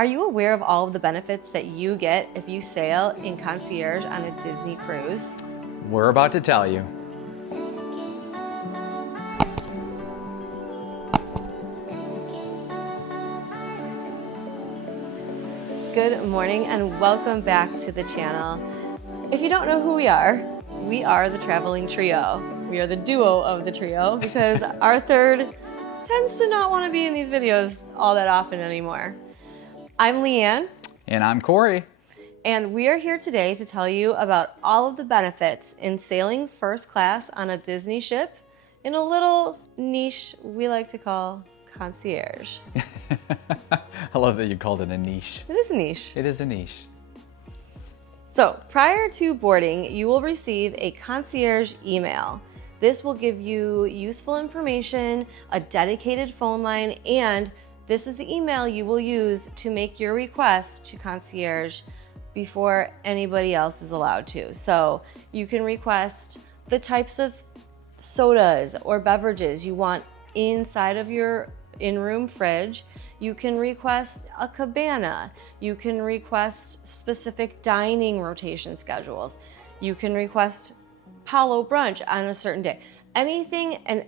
Are you aware of all of the benefits that you get if you sail in concierge on a Disney cruise? We're about to tell you. Good morning and welcome back to the channel. If you don't know who we are the traveling trio. We are the duo of the trio because our third tends to not want to be in these videos all that often anymore. I'm Leanne. And I'm Corey. And we are here today to tell you about all of the benefits in sailing first class on a Disney ship in a little niche we like to call concierge. I love that you called it a niche. It is a niche. It is a niche. So prior to boarding, you will receive a concierge email. This will give you useful information, a dedicated phone line, and this is the email you will use to make your request to concierge before anybody else is allowed to. So you can request the types of sodas or beverages you want inside of your in-room fridge. You can request a cabana. You can request specific dining rotation schedules. You can request Palo brunch on a certain day. Anything and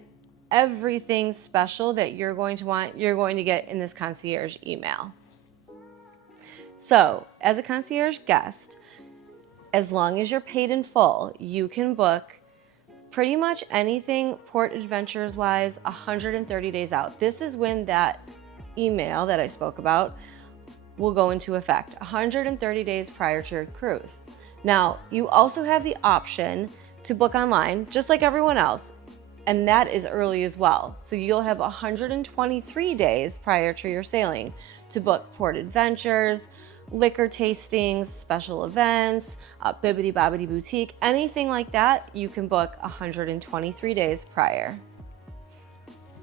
everything special that you're going to want, you're going to get in this concierge email. So, as a concierge guest, as long as you're paid in full, you can book pretty much anything port adventures wise 130 days out. This is when that email that I spoke about will go into effect, 130 days prior to your cruise. Now, you also have the option to book online, just like everyone else, and that is early as well. So you'll have 123 days prior to your sailing to book port adventures, liquor tastings, special events, Bibbidi Bobbidi Boutique, anything like that, you can book 123 days prior.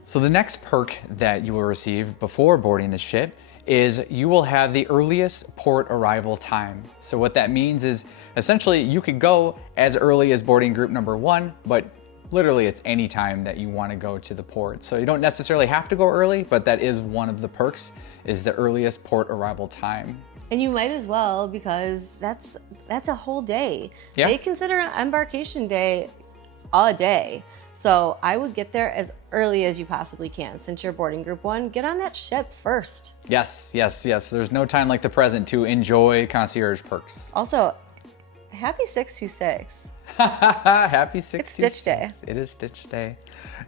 So the next perk that you will receive before boarding the ship is you will have the earliest port arrival time. So what that means is essentially you could go as early as boarding group number 1, but literally it's any time that you want to go to the port. So you don't necessarily have to go early, but that is one of the perks, is the earliest port arrival time. And you might as well, because that's a whole day. Yeah. They consider Embarkation Day a day. So I would get there as early as you possibly can. Since you're boarding group 1, get on that ship first. Yes, yes, yes. There's no time like the present to enjoy concierge perks. Also, happy 626. Happy 626. It's Stitch Day. It is Stitch Day.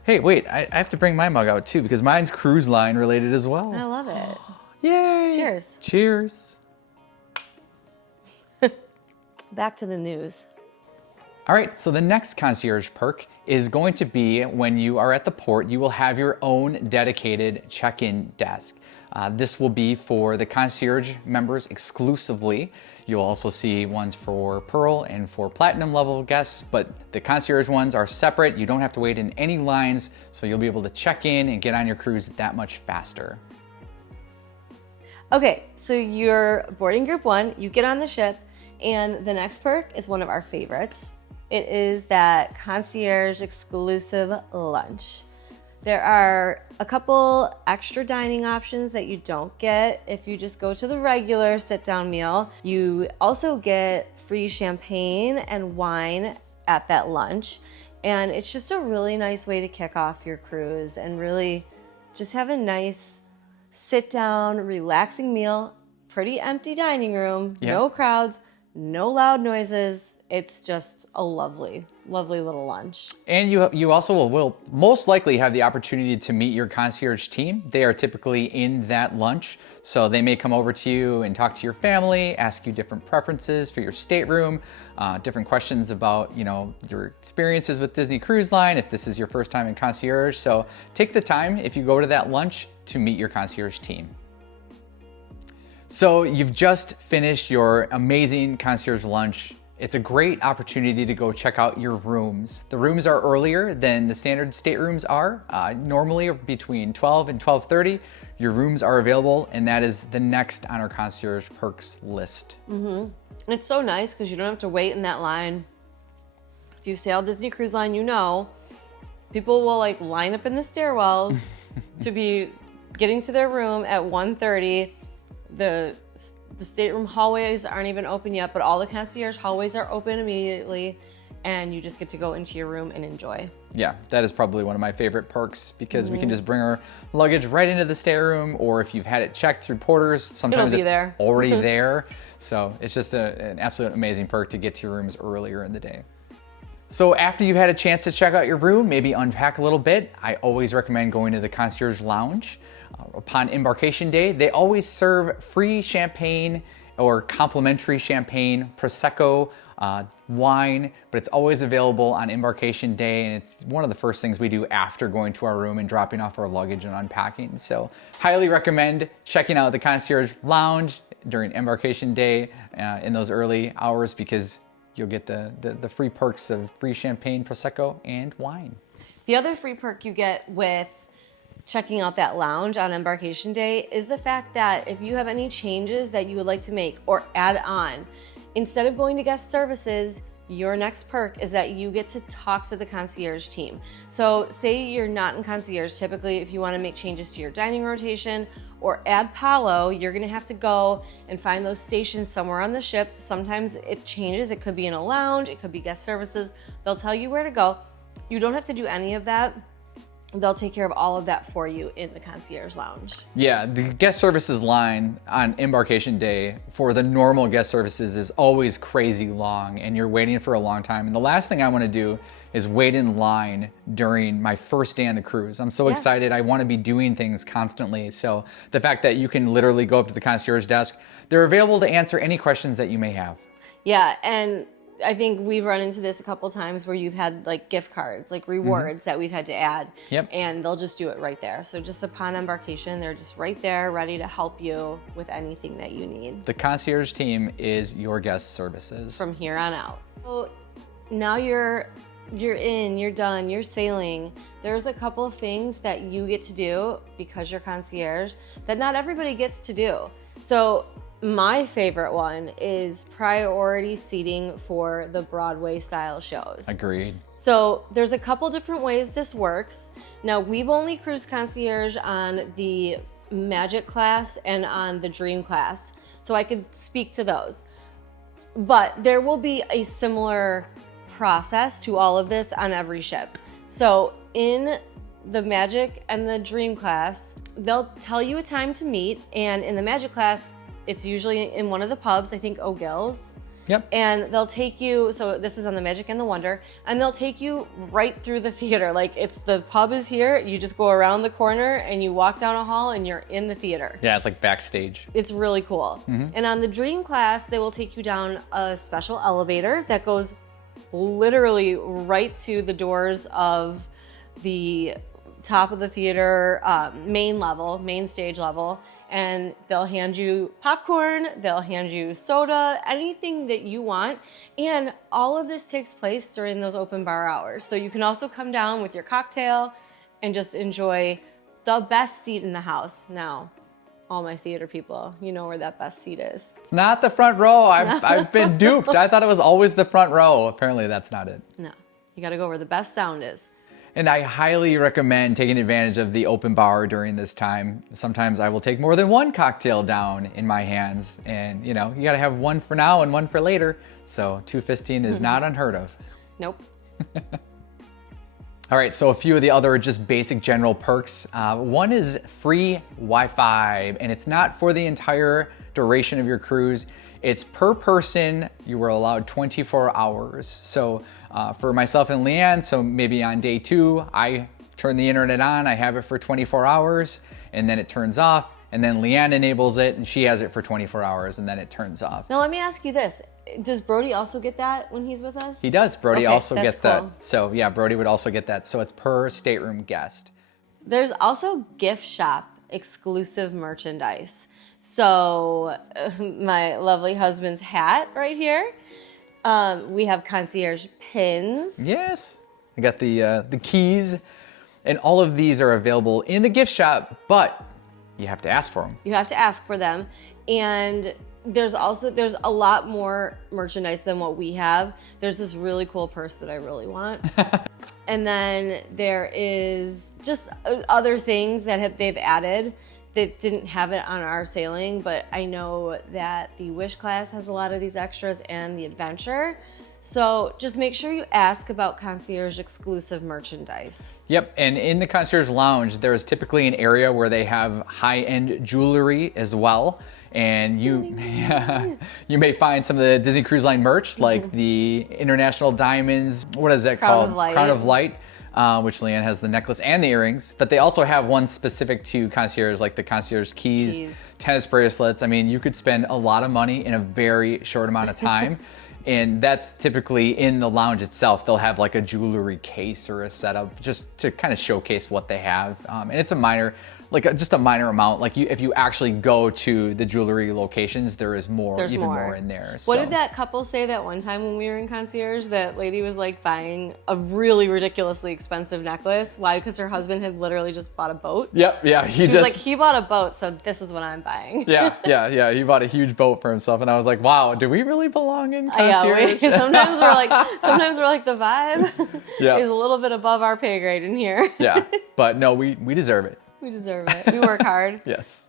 Hey, wait, I have to bring my mug out too because mine's cruise line related as well. I love it. Yay! Cheers. Cheers. Back to the news. All right, so the next concierge perk is going to be when you are at the port, you will have your own dedicated check-in desk. This will be for the concierge members exclusively. You'll also see ones for Pearl and for Platinum level guests, but the concierge ones are separate. You don't have to wait in any lines, so you'll be able to check in and get on your cruise that much faster. Okay, so you're boarding group 1, you get on the ship, and the next perk is one of our favorites. It is that concierge exclusive lunch. There are a couple extra dining options that you don't get if you just go to the regular sit-down meal. You also get free champagne and wine at that lunch. And it's just a really nice way to kick off your cruise and really just have a nice sit-down, relaxing meal, pretty empty dining room, Yep. No crowds, no loud noises. It's just a lovely, lovely little lunch. And you also will most likely have the opportunity to meet your concierge team. They are typically in that lunch. So they may come over to you and talk to your family, ask you different preferences for your stateroom, different questions about, your experiences with Disney Cruise Line, if this is your first time in concierge. So take the time, if you go to that lunch, to meet your concierge team. So you've just finished your amazing concierge lunch. It's a great opportunity to go check out your rooms. The rooms are earlier than the standard staterooms are, normally between 12 and 12:30. Your rooms are available, and that is the next on our concierge perks list. Mm-hmm. It's so nice because you don't have to wait in that line. If you sail Disney Cruise Line, people will line up in the stairwells to be getting to their room at 1:30. the stateroom hallways aren't even open yet, but all the concierge hallways are open immediately, and you just get to go into your room and enjoy. Yeah, that is probably one of my favorite perks because we can just bring our luggage right into the stateroom, or if you've had it checked through porters, sometimes it's there. already there. So it's just an absolute amazing perk to get to your rooms earlier in the day. So after you've had a chance to check out your room, maybe unpack a little bit, I always recommend going to the concierge lounge. Upon embarkation day, they always serve free champagne or complimentary champagne, Prosecco, wine, but it's always available on embarkation day, and it's one of the first things we do after going to our room and dropping off our luggage and unpacking. So highly recommend checking out the concierge lounge during embarkation day in those early hours, because you'll get the free perks of free champagne, Prosecco, and wine. The other free perk you get with checking out that lounge on embarkation day is the fact that if you have any changes that you would like to make or add on, instead of going to guest services, your next perk is that you get to talk to the concierge team. So say you're not in concierge, typically if you want to make changes to your dining rotation or add Palo, you're gonna have to go and find those stations somewhere on the ship. Sometimes it changes, it could be in a lounge, it could be guest services. They'll tell you where to go. You don't have to do any of that. They'll take care of all of that for you in the concierge lounge. Yeah, the guest services line on embarkation day for the normal guest services is always crazy long, and you're waiting for a long time. And the last thing I want to do is wait in line during my first day on the cruise. I'm so excited. I want to be doing things constantly. So the fact that you can literally go up to the concierge desk, they're available to answer any questions that you may have. Yeah, and I think we've run into this a couple times where you've had like gift cards, like rewards that we've had to add. Yep. And they'll just do it right there. So just upon embarkation, they're just right there ready to help you with anything that you need. The concierge team is your guest services. From here on out. So now you're in, you're done, you're sailing. There's a couple of things that you get to do because you're concierge that not everybody gets to do. So my favorite one is priority seating for the Broadway style shows. Agreed. So there's a couple different ways this works. Now we've only cruised concierge on the Magic class and on the Dream class, so I could speak to those. But there will be a similar process to all of this on every ship. So in the Magic and the Dream class, they'll tell you a time to meet, and in the Magic class, it's usually in one of the pubs, I think O'Gill's. Yep. And they'll take you, so this is on the Magic and the Wonder, and they'll take you right through the theater. Like it's the pub is here, you just go around the corner and you walk down a hall and you're in the theater. Yeah, it's like backstage. It's really cool. And on the Dream class, they will take you down a special elevator that goes literally right to the doors of the top of the theater, main stage level. And they'll hand you popcorn, they'll hand you soda, anything that you want. And all of this takes place during those open bar hours. So you can also come down with your cocktail and just enjoy the best seat in the house. Now, all my theater people, you know where that best seat is. It's not the front row. I've been duped. I thought it was always the front row. Apparently that's not it. No, you gotta go where the best sound is. And I highly recommend taking advantage of the open bar during this time. Sometimes I will take more than one cocktail down in my hands, and you know, you gotta have one for now and one for later. So 2-fisting is not unheard of. Nope. All right, so a few of the other just basic general perks. One is free Wi-Fi, and it's not for the entire duration of your cruise. It's per person. You were allowed 24 hours. So for myself and Leanne, so maybe on day 2, I turn the internet on, I have it for 24 hours, and then it turns off, and then Leanne enables it, and she has it for 24 hours, and then it turns off. Now let me ask you this. Does Brody also get that when he's with us? He does. Brody also gets cool. that. So yeah, Brody would also get that. So it's per stateroom guest. There's also gift shop exclusive merchandise. So my lovely husband's hat right here. We have concierge pins. Yes, I got the keys, and all of these are available in the gift shop, but you have to ask for them. You have to ask for them, and there's a lot more merchandise than what we have. There's this really cool purse that I really want, and then there is just other things that they've added they didn't have it on our sailing, but I know that the Wish class has a lot of these extras and the Adventure. So just make sure you ask about concierge exclusive merchandise. Yep, and in the concierge lounge, there's typically an area where they have high-end jewelry as well. And you may find some of the Disney Cruise Line merch, like the International Diamonds, what is that called? Crown of Light, which Leanne has the necklace and the earrings. But they also have one specific to concierge, like the concierge keys, tennis bracelets. I mean, you could spend a lot of money in a very short amount of time. And that's typically in the lounge itself. They'll have like a jewelry case or a setup just to kind of showcase what they have. And it's a minor, just a minor amount. Like if you actually go to the jewelry locations, there is more, There's even more. more in there. What did that couple say that one time when we were in concierge? That lady was like buying a really ridiculously expensive necklace. Why? Because her husband had literally just bought a boat. Yep, yeah. She was like, he bought a boat, so this is what I'm buying. Yeah. He bought a huge boat for himself, and I was like, wow, do we really belong in concierge? Yeah, sometimes we're like the vibe is a little bit above our pay grade in here. Yeah, but no, we deserve it. We deserve it. We work hard. Yes.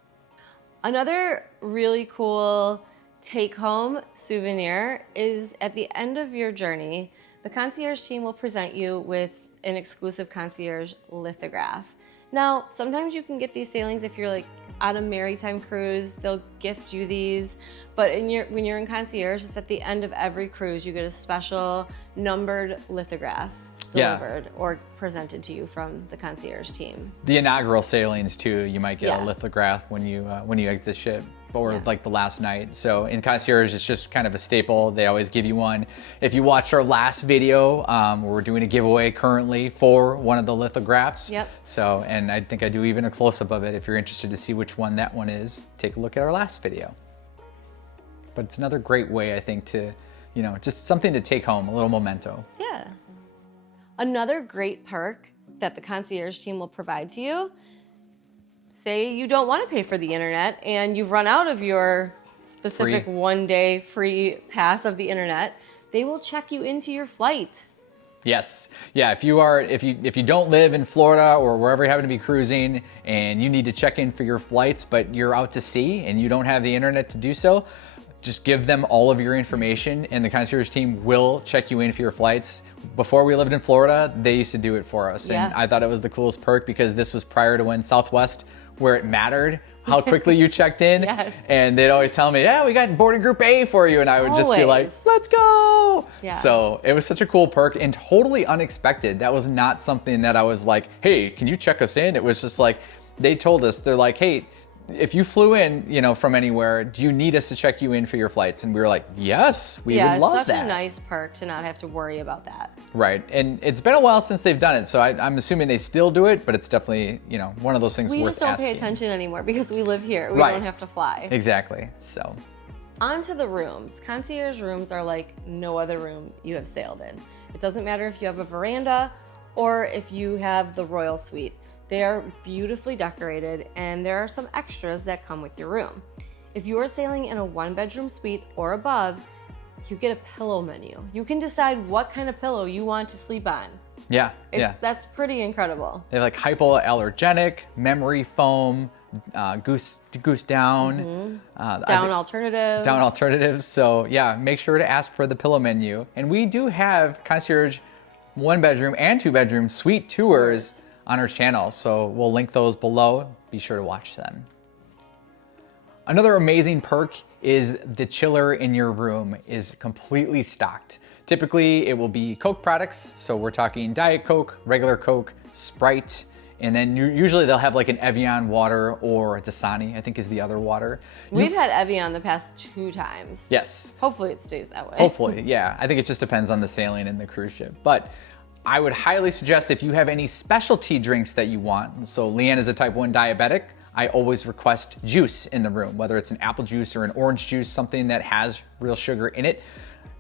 Another really cool take-home souvenir is at the end of your journey, the concierge team will present you with an exclusive concierge lithograph. Now, sometimes you can get these sailings if you're like on a maritime cruise, they'll gift you these. But when you're in concierge, it's at the end of every cruise, you get a special numbered lithograph delivered or presented to you from the concierge team. The inaugural sailings too, you might get a lithograph when you exit the ship, or like the last night. So in concierge, it's just kind of a staple. They always give you one. If you watched our last video, we're doing a giveaway currently for one of the lithographs. Yep. So, and I think I do even a close-up of it. If you're interested to see which one that one is, take a look at our last video. But it's another great way, I think, to, just something to take home, a little memento. Yeah. Another great perk that the concierge team will provide to you, say you don't want to pay for the internet and you've run out of your specific one-day free pass of the internet, they will check you into your flight. Yes. Yeah, if you don't live in Florida or wherever you happen to be cruising and you need to check in for your flights, but you're out to sea and you don't have the internet to do so, just give them all of your information and the concierge team will check you in for your flights. Before we lived in Florida, they used to do it for us. And I thought it was the coolest perk because this was prior to when Southwest, where it mattered how quickly you checked in. And they'd always tell me, yeah, we got boarding group A for you. And I would just be like, let's go. So it was such a cool perk and totally unexpected. That was not something that I was like, hey, can you check us in? It was just like, they told us, they're like, hey, if you flew in, from anywhere, do you need us to check you in for your flights? And we were like, yes, we would love that. Yeah, such a nice perk to not have to worry about that. Right, and it's been a while since they've done it, so I'm assuming they still do it, but it's definitely, one of those things worth asking. We just don't pay attention anymore because we live here. We don't have to fly. Exactly, so. On to the rooms. Concierge rooms are like no other room you have sailed in. It doesn't matter if you have a veranda or if you have the royal suite. They are beautifully decorated and there are some extras that come with your room. If you are sailing in a 1-bedroom suite or above, you get a pillow menu. You can decide what kind of pillow you want to sleep on. That's pretty incredible. They have like hypoallergenic, memory foam, goose down. Down alternatives. Down alternatives. So yeah, make sure to ask for the pillow menu. And we do have concierge 1-bedroom and 2-bedroom suite tours on our channel, so we'll link those below. Be sure to watch them. Another amazing perk is the chiller in your room is completely stocked. Typically, it will be Coke products, so we're talking Diet Coke, regular Coke, Sprite, and then usually they'll have like an Evian water or a Dasani, I think is the other water. We've had Evian the past 2 times. Yes. Hopefully it stays that way. Hopefully, yeah. I think it just depends on the sailing and the cruise ship. But I would highly suggest if you have any specialty drinks that you want. So Leanne is a type 1 diabetic. I always request juice in the room, whether it's an apple juice or an orange juice, something that has real sugar in it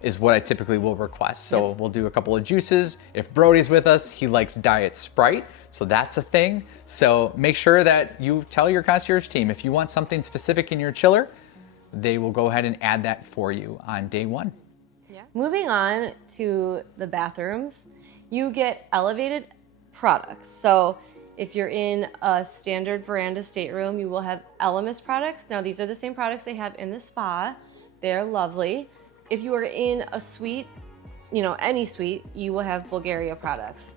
is what I typically will request. So we'll do a couple of juices. If Brody's with us, he likes Diet Sprite. So that's a thing. So make sure that you tell your concierge team, if you want something specific in your chiller, they will go ahead and add that for you on day 1. Moving on to the bathrooms, you get elevated products. So If you're in a standard veranda stateroom, you will have Elemis products. Now, these are the same products they have in the spa. They're lovely. If you are in a suite, any suite, you will have Bulgaria products.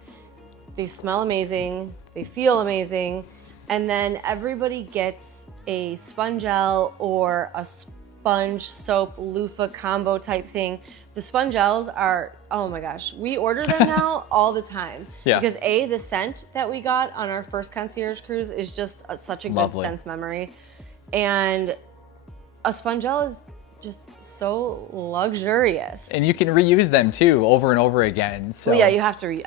They smell amazing, they feel amazing, and then everybody gets a Spongel or a sponge soap loofah combo type thing. The Spongels are, oh my gosh, we order them now all the time. Yeah. Because the scent that we got on our first concierge cruise is just such a good sense memory. And a Spongel is just so luxurious. And you can reuse them too over and over again. So well, yeah, you have to.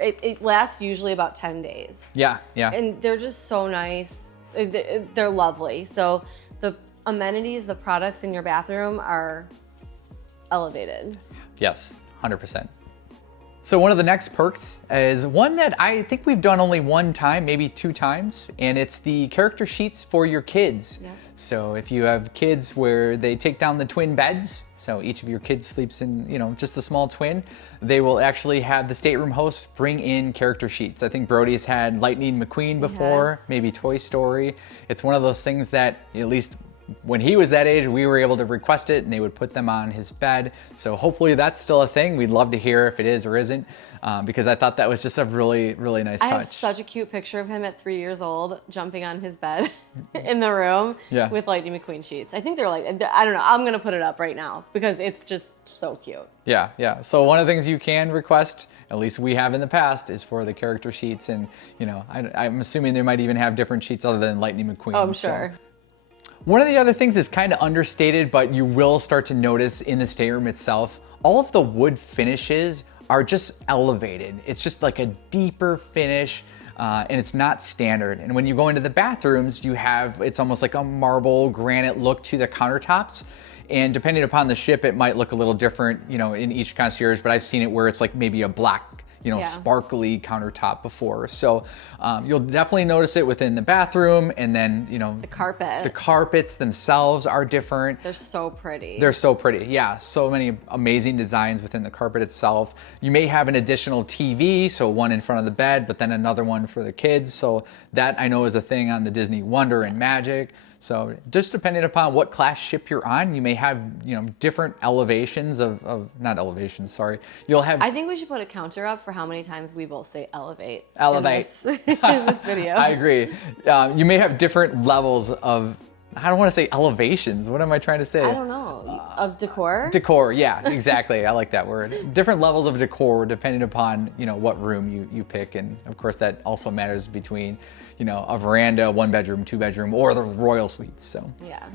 It lasts usually about 10 days. Yeah, yeah. And they're just so nice. They're lovely. So the amenities, the products in your bathroom are elevated. Yes, 100%. So one of the next perks is one that I think we've done only one time, maybe 2 times, and it's the character sheets for your kids. Yeah. So if you have kids where they take down the twin beds, so each of your kids sleeps in, just the small twin, they will actually have the stateroom host bring in character sheets. I think Brody's had Lightning McQueen before, maybe Toy Story. It's one of those things that, at least when he was that age, we were able to request it and they would put them on his bed. So hopefully that's still a thing. We'd love to hear if it is or isn't, because I thought that was just a really, really nice touch. I have such a cute picture of him at 3 years old jumping on his bed in the room with Lightning McQueen sheets. I think they're I don't know, I'm gonna put it up right now because it's just so cute. Yeah, yeah. So one of the things you can request, at least we have in the past, is for the character sheets. And, I'm assuming they might even have different sheets other than Lightning McQueen. Oh, I'm sure. One of the other things is kind of understated, but you will start to notice in the stateroom itself, all of the wood finishes are just elevated. It's just like a deeper finish, and it's not standard. And when you go into the bathrooms, it's almost like a marble granite look to the countertops. And depending upon the ship, it might look a little different, in each concierge, but I've seen it where it's like maybe a black sparkly countertop before. So you'll definitely notice it within the bathroom, and then, the carpet. The carpets themselves are different. They're so pretty. They're so pretty, yeah. So many amazing designs within the carpet itself. You may have an additional TV, so one in front of the bed, but then another one for the kids. So that I know is a thing on the Disney Wonder and Magic. So just depending upon what class ship you're on, you may have, different elevations not elevations, sorry. You'll have... I think we should put a counter up for how many times we both say elevate. Elevate. In this video. I agree. You may have different levels of, I don't want to say elevations. What am I trying to say? I don't know. Of decor? Decor, yeah, exactly. I like that word. Different levels of decor depending upon, what room you pick. And of course that also matters between, a veranda, 1-bedroom, 2-bedroom, or the royal suites. So yeah.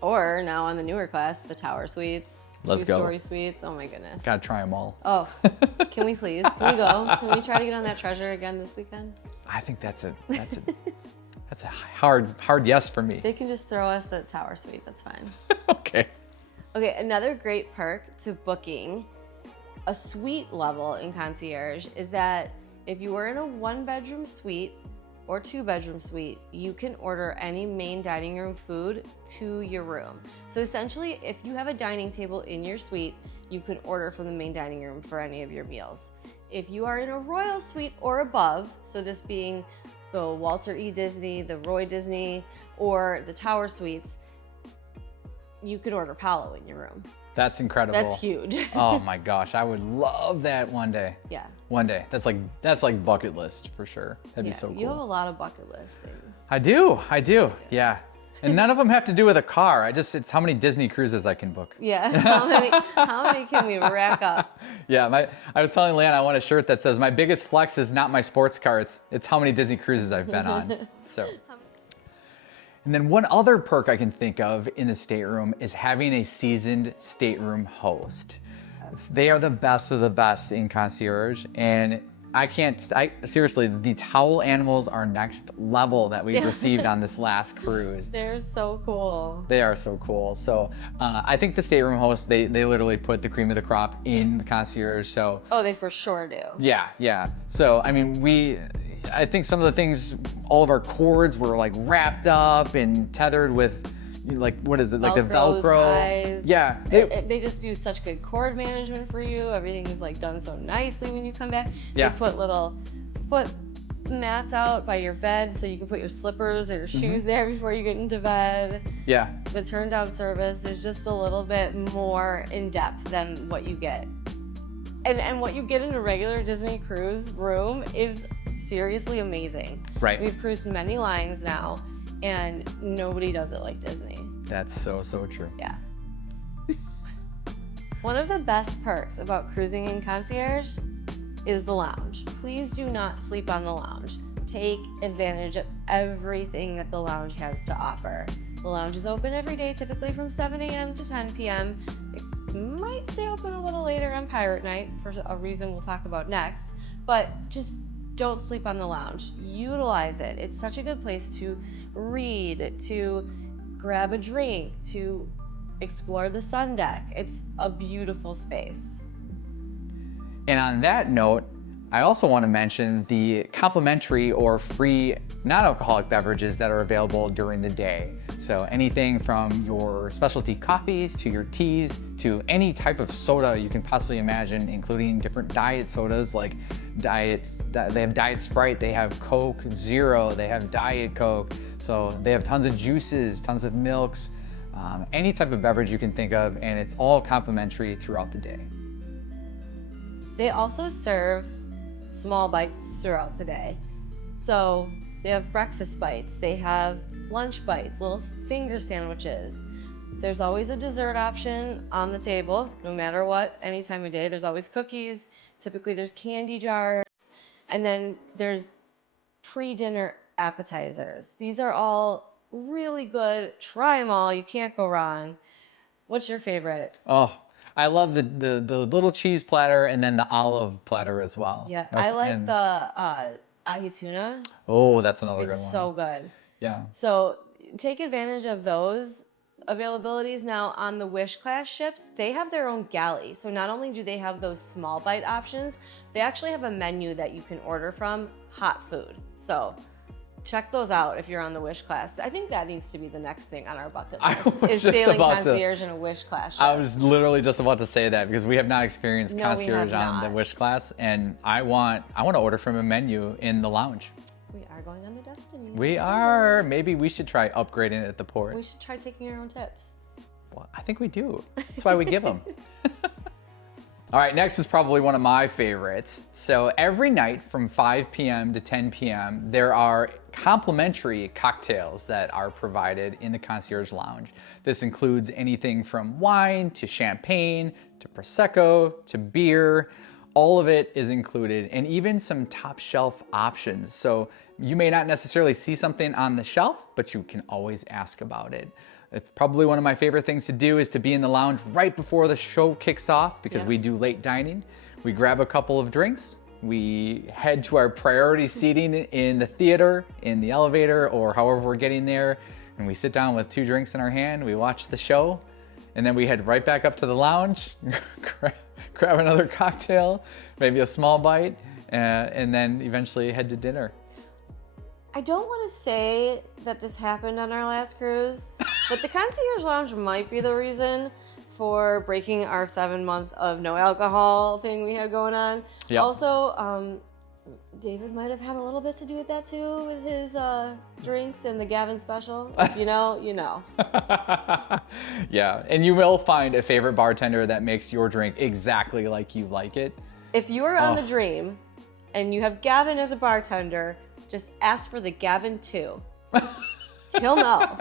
Or now on the newer class, the tower suites. Let's go. 2-story suites. Oh my goodness. Gotta try them all. Oh, can we please? Can we go? Can we try to get on that treasure again this weekend? I think that's a hard yes for me. They can just throw us a tower suite. That's fine. Okay. Okay, another great perk to booking a suite level in concierge is that if you are in a 1-bedroom suite or 2-bedroom suite, you can order any main dining room food to your room. So essentially, if you have a dining table in your suite, you can order from the main dining room for any of your meals. If you are in a royal suite or above, so this being the Walter E. Disney, the Roy Disney, or the Tower Suites, you could order Palo in your room. That's incredible. That's huge. Oh my gosh, I would love that one day. Yeah. One day. That's like bucket list for sure. That'd be so cool. You have a lot of bucket list things. I do. Yeah. And none of them have to do with a car. It's how many Disney cruises I can book. Yeah. How many can we rack up? Yeah. I was telling Leanne I want a shirt that says my biggest flex is not my sports car. It's how many Disney cruises I've been on. So. And then one other perk I can think of in the stateroom is having a seasoned stateroom host. They are the best of the best in concierge, and seriously, the towel animals are next level that we've received on this last cruise. They're so cool. They are so cool. So I think the stateroom hosts, they literally put the cream of the crop in the concierge. So they for sure do. Yeah. So I mean, I think some of the things, all of our cords were like wrapped up and tethered with, like, what is it? Like the Velcro. Ties. Yeah. They just do such good cord management for you. Everything is like done so nicely when you come back. Yeah. They put little foot mats out by your bed so you can put your slippers or your shoes there before you get into bed. Yeah. The turn down service is just a little bit more in depth than what you get. And what you get in a regular Disney cruise room is seriously amazing. Right. We've cruised many lines now, and nobody does it like Disney. That's so true. Yeah. One of the best perks about cruising in Concierge is the lounge. Please do not sleep on the lounge. Take advantage of everything that the lounge has to offer. The lounge is open every day, typically from 7 a.m. to 10 p.m. It might stay open a little later on Pirate Night for a reason we'll talk about next, but just don't sleep on the lounge. Utilize it. It's such a good place to read, to grab a drink, to explore the Sundeck. It's a beautiful space. And on that note, I also want to mention the complimentary or free non-alcoholic beverages that are available during the day. So anything from your specialty coffees to your teas to any type of soda you can possibly imagine, including different diet sodas like they have Diet Sprite, they have Coke Zero, they have Diet Coke. So they have tons of juices, tons of milks, any type of beverage you can think of, and it's all complimentary throughout the day. They also serve small bites throughout the day. So they have breakfast bites, they have lunch bites, little finger sandwiches. There's always a dessert option on the table, no matter what, any time of day. There's always cookies, typically there's candy jars, and then there's pre-dinner appetizers. These are all really good. Try them all, you can't go wrong. What's your favorite? Oh, I love the little cheese platter and then the olive platter as well. Yeah, I like the ahi tuna. Oh, that's another good It's one. so good. Yeah. So take advantage of those availabilities. Now on the Wish class ships, they have their own galley. So not only do they have those small bite options, they actually have a menu that you can order from, hot food. So check those out if you're on the Wish class. I think that needs to be the next thing on our bucket list, is sailing concierge in a Wish class ship. I was literally just about to say that because we have not experienced No, concierge on the Wish class, and I want to order from a menu in the lounge. We are going on the Destiny. We are. Maybe we should try upgrading it at the port. We should try taking our own tips. Well, I think we do. That's why we give them. All right, next is probably one of my favorites. So every night from 5 p.m. to 10 p.m., there are complimentary cocktails that are provided in the concierge lounge. This includes anything from wine to champagne to Prosecco to beer. All of it is included, and even some top shelf options. So you may not necessarily see something on the shelf, but you can always ask about it. It's probably one of my favorite things to do is to be in the lounge right before the show kicks off, because we do late dining. We grab a couple of drinks, we head to our priority seating in the theater, in the elevator, or however we're getting there, and we sit down with 2 drinks in our hand, we watch the show, and then we head right back up to the lounge, grab another cocktail, maybe a small bite, and then eventually head to dinner. I don't want to say that this happened on our last cruise, but the concierge lounge might be the reason for breaking our 7 months of no alcohol thing we had going on. Yep. Also, David might have had a little bit to do with that too, with his drinks and the Gavin special. If you know, you know. Yeah, and you will find a favorite bartender that makes your drink exactly like you like it. If you are on the Dream and you have Gavin as a bartender, just ask for the Gavin 2. He'll know.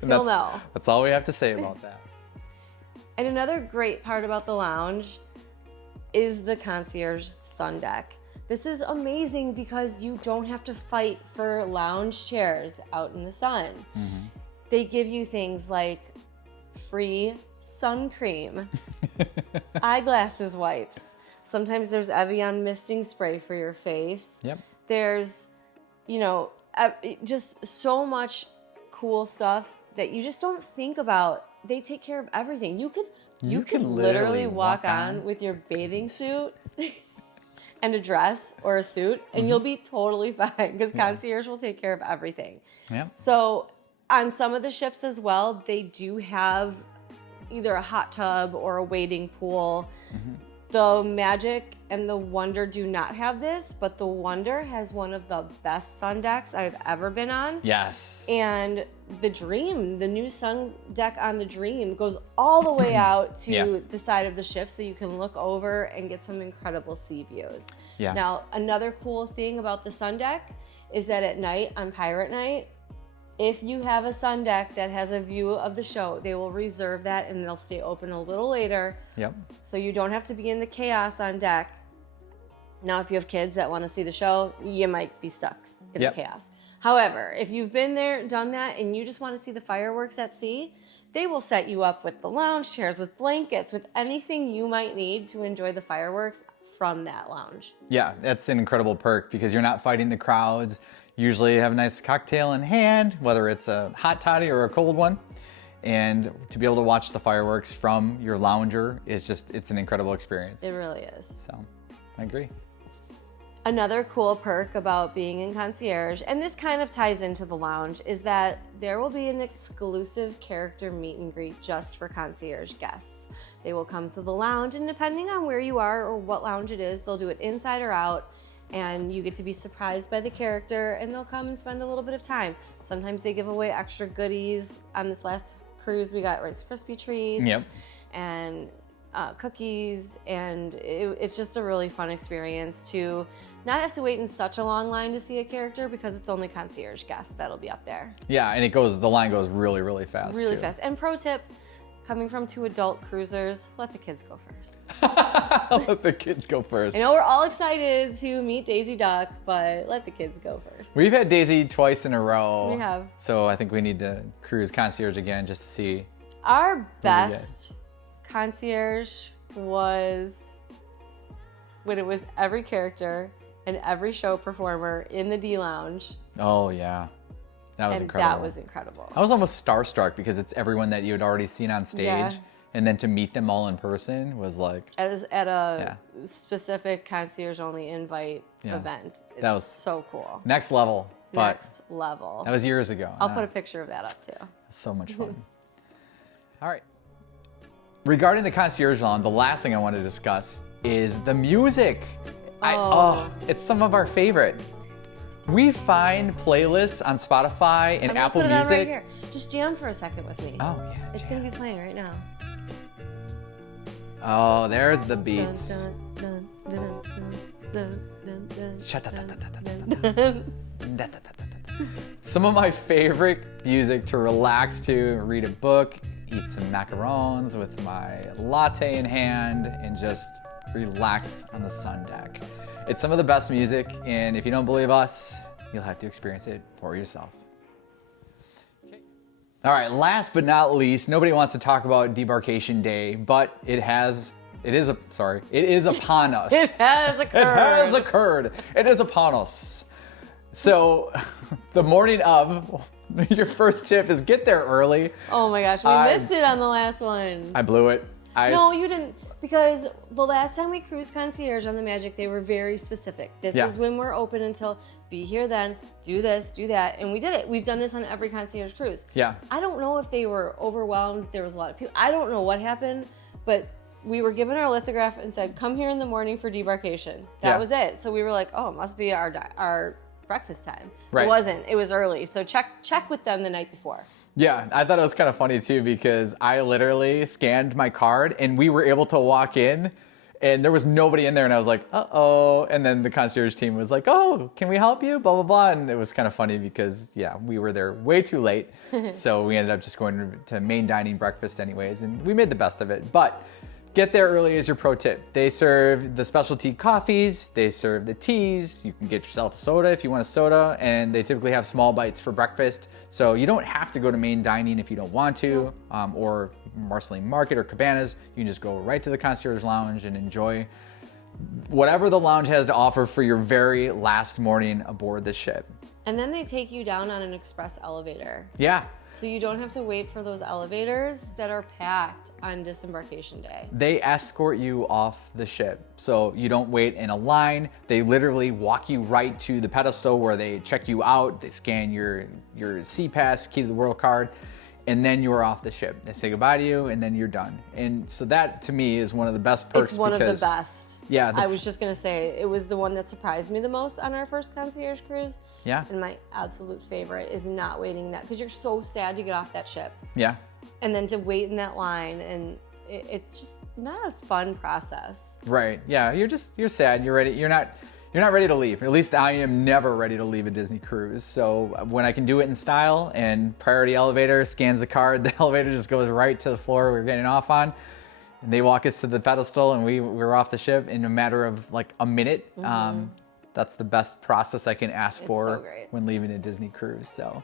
He'll know. That's all we have to say about that. And another great part about the lounge is the concierge Sundeck. This is amazing because you don't have to fight for lounge chairs out in the sun. Mm-hmm. They give you things like free sun cream, eyeglasses wipes. Sometimes there's Evian misting spray for your face. Yep. There's, just so much cool stuff that you just don't think about. They take care of everything. You could literally walk on with your bathing suit and a dress or a suit, and you'll be totally fine because concierge will take care of everything. Yeah. So on some of the ships as well, they do have either a hot tub or a wading pool. Mm-hmm. The magic and the Wonder do not have this, but the Wonder has one of the best sun decks I've ever been on. Yes. And the Dream, the new sun deck on the Dream goes all the way out to the side of the ship so you can look over and get some incredible sea views. Yeah. Now, another cool thing about the sun deck is that at night, on Pirate Night, if you have a sun deck that has a view of the show, they will reserve that and they'll stay open a little later. Yep. So you don't have to be in the chaos on deck. Now, if you have kids that want to see the show, you might be stuck in the chaos. However, if you've been there, done that, and you just want to see the fireworks at sea, they will set you up with the lounge chairs, with blankets, with anything you might need to enjoy the fireworks from that lounge. Yeah, that's an incredible perk because you're not fighting the crowds. Usually you have a nice cocktail in hand, whether it's a hot toddy or a cold one. And to be able to watch the fireworks from your lounger is just, it's an incredible experience. It really is. So, I agree. Another cool perk about being in Concierge, and this kind of ties into the lounge, is that there will be an exclusive character meet and greet just for Concierge guests. They will come to the lounge, and depending on where you are or what lounge it is, they'll do it inside or out, and you get to be surprised by the character, and they'll come and spend a little bit of time. Sometimes they give away extra goodies. On this last cruise, we got Rice Krispie treats and cookies, and it's just a really fun experience to not have to wait in such a long line to see a character because it's only Concierge guests that'll be up there. Yeah, and the line goes really, really fast. Really fast. And pro tip, coming from 2 adult cruisers, let the kids go first. Let the kids go first. I know we're all excited to meet Daisy Duck, but let the kids go first. We've had Daisy twice in a row. We have. So I think we need to cruise Concierge again just to see. Our best Concierge was when it was every character and every show performer in the D Lounge. Oh, yeah. That was incredible. That was incredible. I was almost starstruck because it's everyone that you had already seen on stage. Yeah. And then to meet them all in person was like... At a specific Concierge-only invite event. That was so cool. Next level. But next level. That was years ago. I'll put a picture of that up, too. So much fun. All right. Regarding the Concierge Lounge, the last thing I want to discuss is the music. It's some of our favorite. We find playlists on Spotify and Apple Music. Music. Right here. Just jam for a second with me. Oh, yeah. It's going to be playing right now. Oh, there's the beats. Some of my favorite music to relax to, read a book, eat some macarons with my latte in hand, and just relax on the sun deck. It's some of the best music, and if you don't believe us, you'll have to experience it for yourself. All right, last but not least, nobody wants to talk about Debarkation Day, but it is upon us. It has occurred. It has occurred. It is upon us. So, the morning of, your first tip is get there early. Oh my gosh, we missed it on the last one. I blew it. No, you didn't. Because the last time we cruised Concierge on the Magic, they were very specific. This is when we're open until, be here then, do this, do that. And we did it. We've done this on every Concierge cruise. Yeah. I don't know if they were overwhelmed. There was a lot of people. I don't know what happened, but we were given our lithograph and said, come here in the morning for debarkation. That was it. So we were like, oh, it must be our breakfast time. Right. It wasn't. It was early. So check with them the night before. Yeah, I thought it was kind of funny too because I literally scanned my card and we were able to walk in and there was nobody in there and I was like, uh-oh. And then the concierge team was like, oh, can we help you? Blah, blah, blah. And it was kind of funny because, we were there way too late. So we ended up just going to main dining breakfast anyways and we made the best of it. But get there early is your pro tip. They serve the specialty coffees, they serve the teas, you can get yourself a soda if you want a soda, and they typically have small bites for breakfast. So you don't have to go to main dining if you don't want to, or Marceline Market or Cabanas. You can just go right to the Concierge Lounge and enjoy whatever the lounge has to offer for your very last morning aboard the ship. And then they take you down on an express elevator. Yeah. So you don't have to wait for those elevators that are packed on Disembarkation Day. They escort you off the ship. So you don't wait in a line. They literally walk you right to the pedestal where they check you out. They scan your C-Pass, key to the world card, and then you're off the ship. They say goodbye to you, and then you're done. And so that, to me, is one of the best perks. It's one of the best. Yeah. I was just going to say, it was the one that surprised me the most on our first concierge cruise. Yeah. And my absolute favorite is not waiting that, because you're so sad to get off that ship. Yeah. And then to wait in that line, and it's just not a fun process. Right. Yeah. You're sad. You're ready. You're not ready to leave. At least I am never ready to leave a Disney cruise. So when I can do it in style, and priority elevator scans the card, the elevator just goes right to the floor we're getting off on. And they walk us to the pedestal, and we're off the ship in a matter of like a minute. That's the best process I can ask for when leaving a Disney cruise. So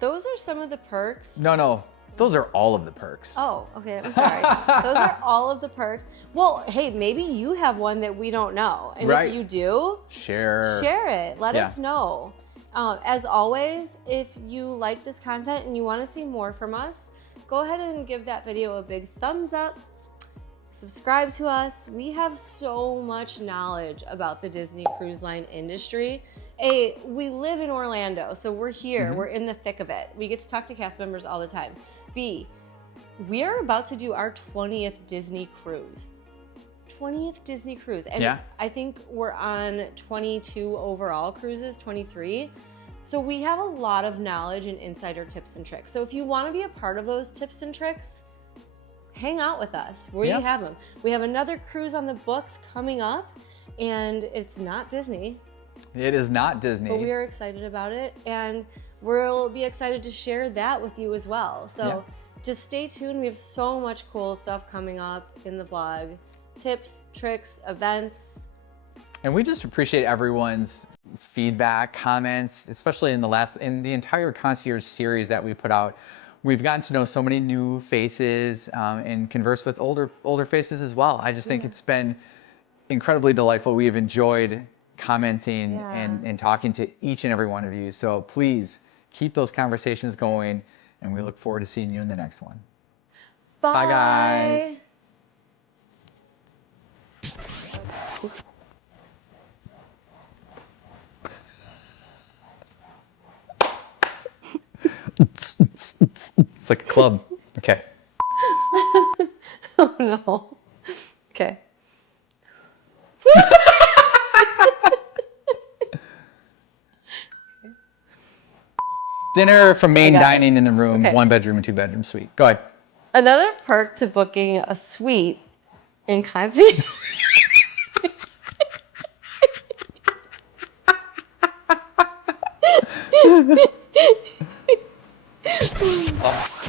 those are some of the perks. No. Those are all of the perks. Oh, okay. I'm sorry. Those are all of the perks. Well, hey, maybe you have one that we don't know. And if you do, share it. Let us know. As always, if you like this content and you want to see more from us, go ahead and give that video a big thumbs up. Subscribe to us. We have so much knowledge about the Disney Cruise Line industry. A, we live in Orlando, so we're here. We're in the thick of it. We get to talk to cast members all the time. B, we are about to do our 20th Disney cruise. 20th Disney cruise. And I think we're on 22 overall cruises, 23. So we have a lot of knowledge and insider tips and tricks. So if you want to be a part of those tips and tricks, hang out with us. Where do you have them? We have another cruise on the books coming up, and it's not Disney. It is not Disney. But we are excited about it, and we'll be excited to share that with you as well. So just stay tuned. We have so much cool stuff coming up in the vlog. Tips, tricks, events. And we just appreciate everyone's feedback, comments, especially in the entire concierge series that we put out. We've gotten to know so many new faces and converse with older faces as well. I just think it's been incredibly delightful. We have enjoyed commenting and talking to each and every one of you. So please keep those conversations going, and we look forward to seeing you in the next one. Bye guys. It's like a club. Okay. Oh no. Okay. Dinner from main dining in the room, 1 bedroom and 2 bedroom suite. Go ahead. Another perk to booking a suite in concierge. Oh.